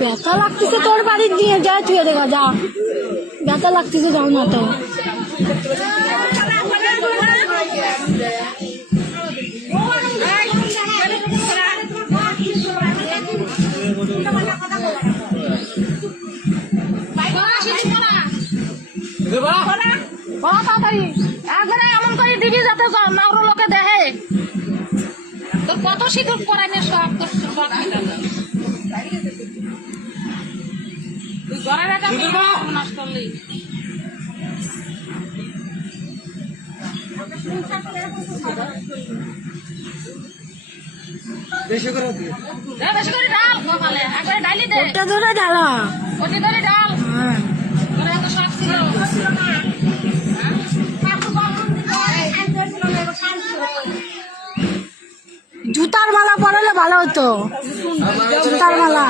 ব্যথা লাগতেছে তোর বাড়ির দিয়ে যা তুই দেখা যা ব্যথা লাগতেছে যাও না তো তাড়াতাড়ি একবারে এমন করে দিবি যাতে নাগর লোকে দেখে তোর কত সিঁদুর পরাইনে সব তোর সব তুই ঘরের একটা নষ্ট করলি বেশি করে ডাল কপালে একবারে ডালি দে ওটা ধরে ডালা ওটা ধরে ডাল হ্যাঁ তোর এত শখ ছিল জুতার মালা পরালে ভালো হতো জুতার মালা